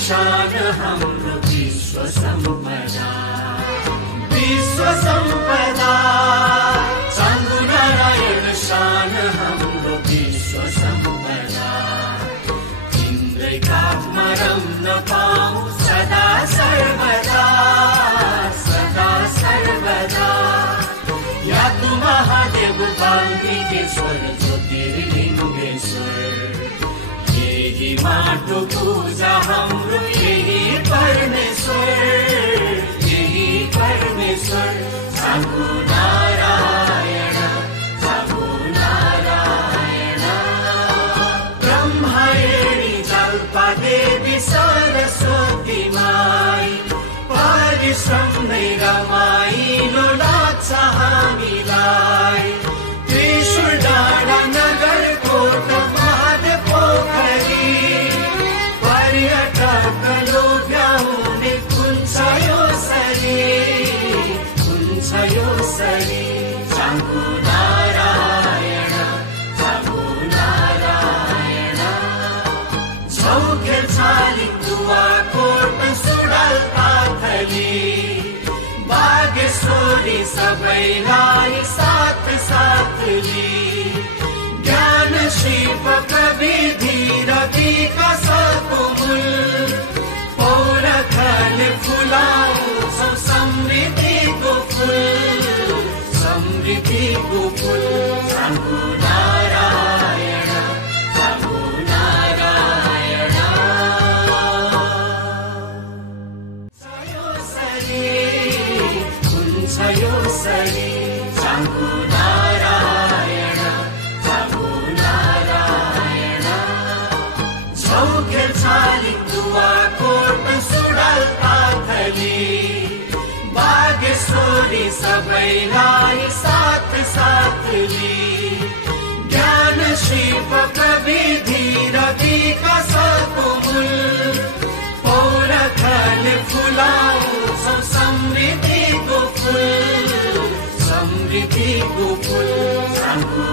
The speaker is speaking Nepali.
शान हाम्रो विश्व सम्पदा चाँगु नारायण शान हाम्रो विश्व सम्पदा तिम्रै काखमा रम्न पाऊँ सदा सर्वदा यादु महादेव वाल्मीकेश्वर ज्योतिर्लिङ्गेश्वर यही माटो पूजा हाम्रो यही परमेश्वर चाँगु नारायण ब्रह्मयणी जाल्पा देवी सरस्वती माई परिश्रम नै रमाइलो लाग्छ हामीलाई त्रिशुल डाँडा नगरकोट महादेव पोखरी पर्यटक लोभ्याउने कुन्छ यो सरी चाँगु नारायण झौखेल छालिङ दुवाकोट सुडाल पाथली बागेश्वरी सबैलाई साथ ली ज्ञान शिव कवि धीर विकासको मूल पौरखल फुलाउँछौ समृद्धिको फुल चाँगु नारायण यो सरी चाँगु नारायण झौखेल छालिङ दुवाकोट सुडाल पाथली बागेश्वरी सबैलाई साथ ली ज्ञान शिव कवि धीर विकासको मूल पौरखल फुलाउँछौ समृद्धिको फुल चाँगु